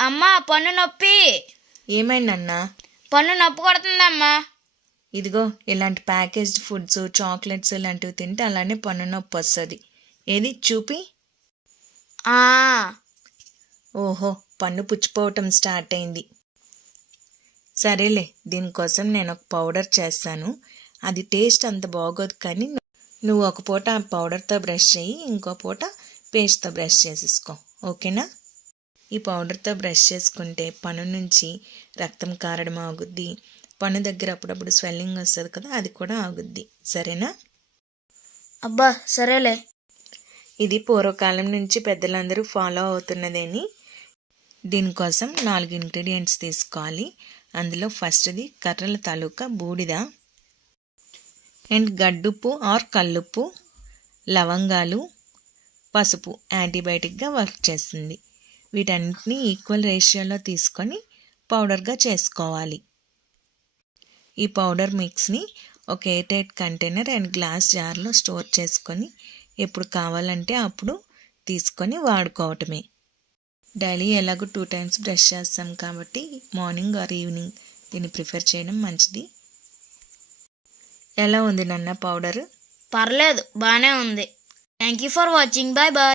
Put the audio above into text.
అమ్మా పన్ను నొప్పి. ఏమైందన్నా? పన్ను నొప్పి కొడుతుందమ్మా. ఇదిగో ఇలాంటి ప్యాకేజ్డ్ ఫుడ్స్ చాక్లెట్స్ ఇలాంటివి తింటే అలానే పన్ను నొప్పి వస్తుంది. ఏది? చూపి. ఆ, ఓహో పన్ను పుచ్చిపోవటం స్టార్ట్ అయింది. సరేలే దీనికోసం నేను ఒక పౌడర్ చేస్తాను. అది టేస్ట్ అంత బాగోదు కానీ నువ్వు ఒక పూట ఆ పౌడర్తో బ్రష్ చేయి ఇంకో పూట పేస్ట్తో బ్రష్ చేసేసుకో. ఓకేనా? ఈ పౌడర్తో బ్రష్ చేసుకుంటే పన్ను నుంచి రక్తం కారడం ఆగుద్ది. పన్ను దగ్గర అప్పుడప్పుడు స్వెల్లింగ్ వస్తుంది కదా అది కూడా ఆగుద్ది. సరేనా? అబ్బా సరేలే. ఇది పూర్వకాలం నుంచి పెద్దలందరూ ఫాలో అవుతున్నదేని. దీనికోసం నాలుగు ఇంగ్రీడియంట్స్ తీసుకోవాలి. అందులో ఫస్ట్ది కర్రల తాలూకా బూడిద అండ్ గడ్డుప్పు ఆర్ కల్లుప్పు లవంగాలు పసుపు యాంటీబయాటిక్గా వర్క్ చేస్తుంది. వీటన్నిటిని ఈక్వల్ రేషియోలో తీసుకొని పౌడర్గా చేసుకోవాలి. ఈ పౌడర్ మిక్స్ని ఒక eight eight container and glass జార్లో స్టోర్ చేసుకొని ఎప్పుడు కావాలంటే అప్పుడు తీసుకొని వాడుకోవటమే. డైలీ ఎలాగో టూ టైమ్స్ బ్రష్ చేస్తాం కాబట్టి మార్నింగ్ ఆర్ ఈవినింగ్ దీన్ని ప్రిఫర్ చేయడం మంచిది. ఎలా ఉంది నన్న పౌడర్ పర్లేదు బాగానే ఉంది. Thank you for watching bye bye